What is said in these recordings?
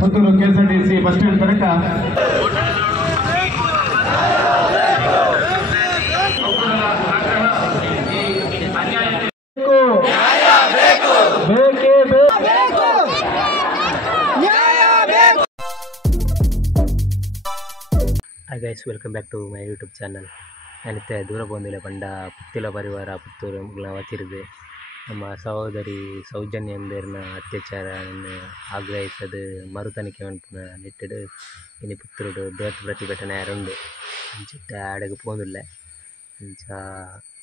Puttur KSRTC bus stand ತನಕ Hi guys, welcome back to my YouTube channel. ನಾನಿತ್ತೆ ದೂರ ಬಂದಿಲ್ಲ ಪಂಡ ಪುತ್ತಿಲ ಪರಿವಾರ ಪುತ್ತೂರು ವತಿರ್ದು ನಮ್ಮ ಸಹೋದರಿ ಸೌಜನ್ಯ ಎಂದರ್ನ ಅತ್ಯಾಚಾರ ಆಗ್ರಹಿಸದು ಮರು ತನಿಖೆ ಮನ್ಪುನ ನಿಟ್ಟಿಡು ಇನ್ನು ಪುತ್ತೂರು ಬೃಹತ್ ಪ್ರತಿಭಟನೆ ಯಾರುಂಡು ಅಂಚಿಟ್ಟ ಆಡಗೆ ಪೋಂದುಲ್ಲ ಅಂಚ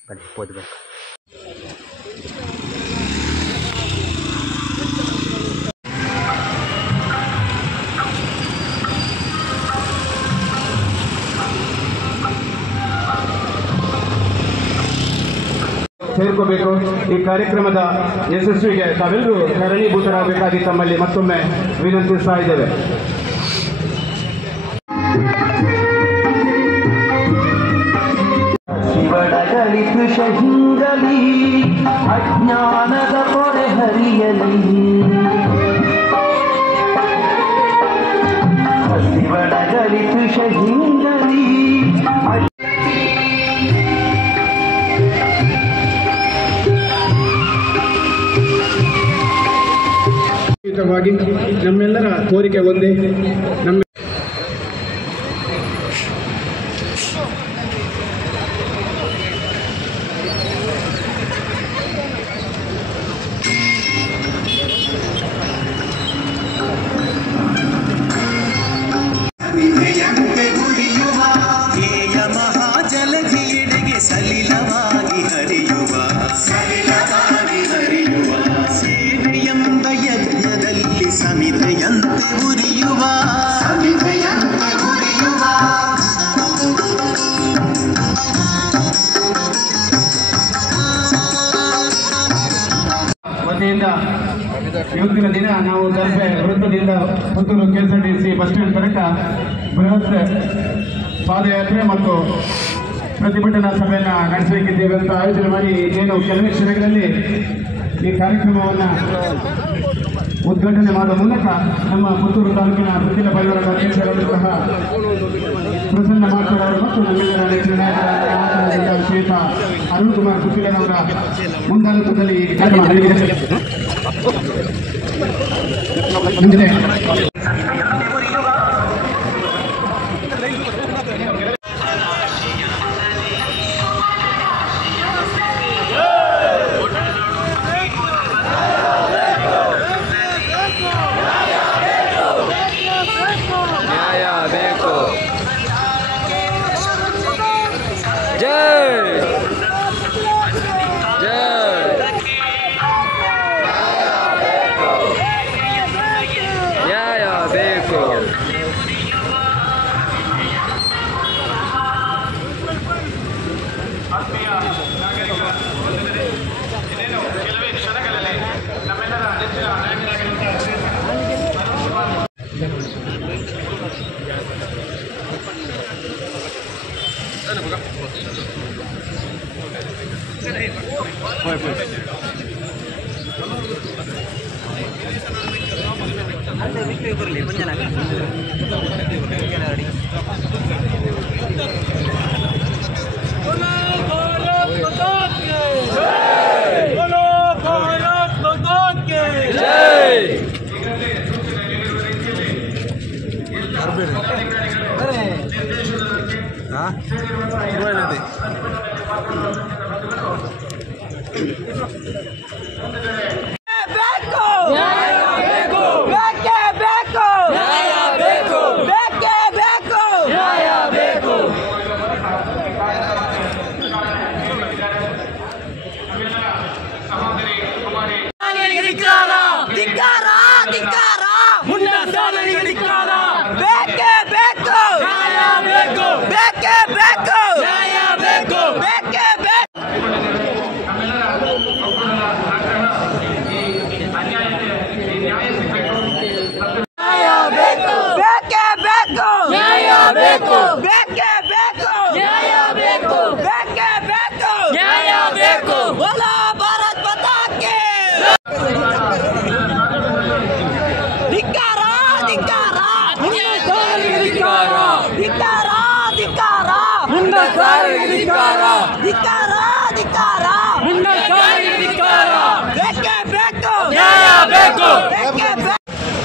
ಬನ್ನಿ ಪೋದ್ಬೇಕು. ಸೇರ್ಕೋಬೇಕು. ಈ ಕಾರ್ಯಕ್ರಮದ ಯಶಸ್ವಿಗೆ ತಾವೆಲ್ಲರೂ ಕಾರಣೀಭೂತರಾಗಬೇಕಾಗಿ ತಮ್ಮಲ್ಲಿ ಮತ್ತೊಮ್ಮೆ ವಿನಂತಿಸ್ತಾ ಇದ್ದೇವೆ. ಶಿವಡಗಳಿತು ಶಹಿಂಗಲಿ ಅಜ್ಞಾನದ ಕೊರೆ ಹರಿಯಲಿ ಶಿವಡಗಳಿತು ಶಹಿಂಗಲಿ ನಮ್ಮೆಲ್ಲರ ಕೋರಿಕೆ ಒಂದೇ, ನಮ್ಮ ಸಲಿಲವಾಗಿ ಹರಿಯುವ ಸಮಿತೆಯಂತೆ ಉರಿಯುವ ವತಿಯಿಂದ ಇವತ್ತಿನ ದಿನ ನಾವು ತಲುಪೆ ವೃತ್ತದಿಂದ ಪುತ್ತೂರು KSRTC ಬಸ್ ಸ್ಟ್ಯಾಂಡ್ ತನಕ ಬೃಹತ್ ಪಾದಯಾತ್ರೆ ಮತ್ತು ಪ್ರತಿಭಟನಾ ಸಭೆಯನ್ನು ನಡೆಸಬೇಕಿದ್ದೇವೆ ಅಂತ ಆಯೋಜನೆ ಮಾಡಿ ಏನು ಕೆಲವೇ ಕ್ಷಣಗಳಲ್ಲಿ ಈ ಕಾರ್ಯಕ್ರಮವನ್ನು ಉದ್ಘಾಟನೆ ಮಾಡುವ ಮೂಲಕ ನಮ್ಮ ಪುತ್ತೂರು ತಾಲೂಕಿನ ಪುತ್ತಿಲ ಪರಿವಾರದ ಅಧ್ಯಕ್ಷರಾದಂತಹ ಪ್ರಸನ್ನ ಮಾತುರ ಅವರು ಮತ್ತು ನಮ್ಮೆಲ್ಲರ ನೆಚ್ಚಿನ ನಾಯಕರಾದ ಶ್ರೀಯುತ ಅರುಣ್ ಕುಮಾರ್ ಪುತ್ತಿಲನವರ ಮುಂದಾಳತ್ವದಲ್ಲಿ ಈ ಕಾರ್ಯಕ್ರಮ ನಡೆದಿದೆ.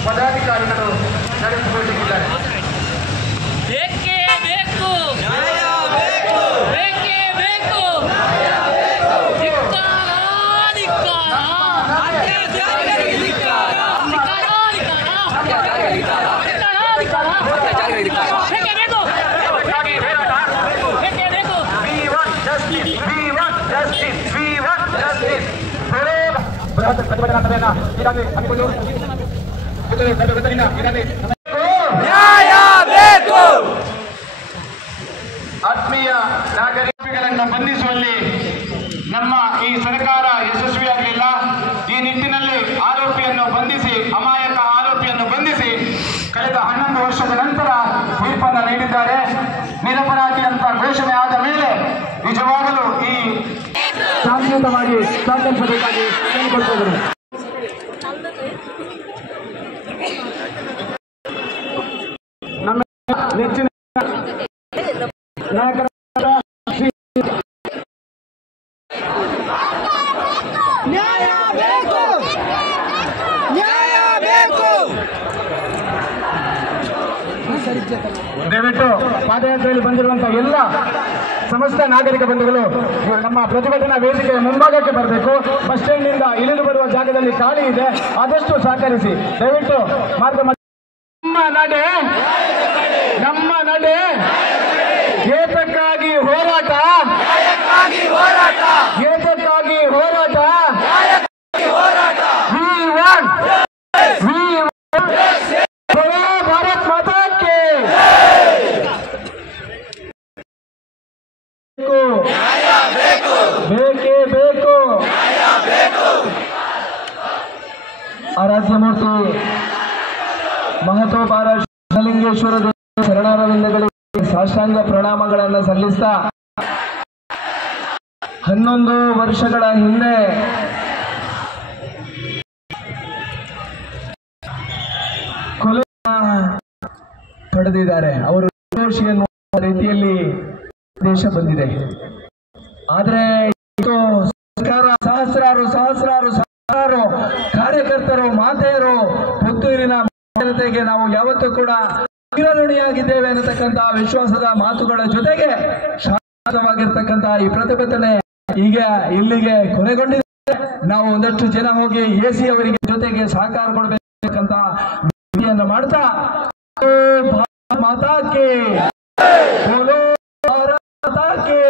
ಪದಾಧಿಕಾರಿಗಳು ನಡೆಸಿಕೊಂಡಿದ್ದಾರೆ. ಪ್ರತಿಭಟನಾ ಸಭೆಯನ್ನ ಈಗಾಗಲೇ ಹಮ್ಮಿಕೊಂಡು ಆತ್ಮೀಯ ನಾಗರಿಕರನ್ನು ಬಂಧಿಸುವಲ್ಲಿ ನಮ್ಮ ಈ ಸರ್ಕಾರ ಯಶಸ್ವಿಯಾಗಲಿಲ್ಲ. ಈ ನಿಟ್ಟಿನಲ್ಲಿ ಆರೋಪಿಯನ್ನು ಬಂಧಿಸಿ, ಅಮಾಯಕ ಆರೋಪಿಯನ್ನು ಬಂಧಿಸಿ ಕಳೆದ 11 ವರ್ಷದ ನಂತರ ತೀರ್ಪನ್ನು ನೀಡಿದ್ದಾರೆ. ನಿರಪರಾಧಿ ಅಂತ ಘೋಷಣೆ ಆದ ಮೇಲೆ ನಿಜವಾಗಲೂ ಈ ಶಾಂತಿಯುತವಾಗಿ ಸಹಕರಿಸಬೇಕಾಗಿ ಕೇಳಿಕೊಳ್ತಿದ್ದಾರೆ. ನಮ್ಮ ನೆಚ್ಚಿನ ನಾಯಕರ ದಯವಿಟ್ಟು ಪಾದಯಾತ್ರೆಯಲ್ಲಿ ಬಂದಿರುವಂತಹ ಎಲ್ಲ ಸಮಸ್ತ ನಾಗರಿಕ ಬಂಧುಗಳು ನಮ್ಮ ಪ್ರತಿಭಟನಾ ವೇದಿಕೆಯ ಮುಂಭಾಗಕ್ಕೆ ಬರಬೇಕು. ಬಸ್ ಸ್ಟ್ಯಾಂಡ್ ನಿಂದ ಇಳಿದು ಬರುವ ಜಾಗದಲ್ಲಿ ಖಾಲಿ ಇದೆ, ಆದಷ್ಟು ಸಹಕರಿಸಿ. ದಯವಿಟ್ಟು ಮಾರ್ಗ ನಮ್ಮ ನಡೆ ಏತಕ್ಕಾಗಿ ಹೋರಾಟ, ಏತಕ್ಕಾಗಿ ಹೋರಾಟ. ಭಾರತ್ ಮಾತಾ ಕೆ ಬೇಕೇ ಬೇಕು. ಆರಾಧ್ಯ ಮಹತ್ವಪಾರ ಶಿವಲಿಂಗೇಶ್ವರ ಶರಣಾರವಿಂದಗಳಿಗೆ ಸಾಷ್ಟಾಂಗ ಪ್ರಣಾಮಗಳನ್ನು ಸಲ್ಲಿಸ್ತಾ 11 ವರ್ಷಗಳ ಹಿಂದೆ ಕೊಲೆ ಪಡೆದಿದ್ದಾರೆ. ಅವರು ನಿರ್ದೋಷಿ ಎನ್ನುವ ರೀತಿಯಲ್ಲಿ ದೇಶ ಬಂದಿದೆ. ಆದರೆ ಸರ್ಕಾರ ಸಹಸ್ರಾರು ಕಾರ್ಯಕರ್ತರು, ಮಾತೆಯರು ಪುತ್ತೂರಿನ ಜನತೆಗೆ ನಾವು ಯಾವತ್ತೂ ಕೂಡ ಚಿರಋಣಿಯಾಗಿದ್ದೇವೆ ಅನ್ನತಕ್ಕಂತಹ ವಿಶ್ವಾಸದ ಮಾತುಗಳ ಜೊತೆಗೆ ಶಾಂತವಾಗಿರ್ತಕ್ಕಂತಹ ಈ ಪ್ರತಿಭಟನೆ ಈಗ ಇಲ್ಲಿಗೆ ಕೊನೆಗೊಂಡಿದೆ. ನಾವು ಒಂದಷ್ಟು ಜನ ಹೋಗಿ AC ಅವರಿಗೆ ಜೊತೆಗೆ ಸಹಕಾರ ಕೊಡಬೇಕಂತ ವಿನಂತಿಯನ್ನು ಮಾಡ್ತಾ ಮಾತಾ ಕೆ ಬೋಲೋ ಭಾರತ್ ಮಾತಾ ಕೆ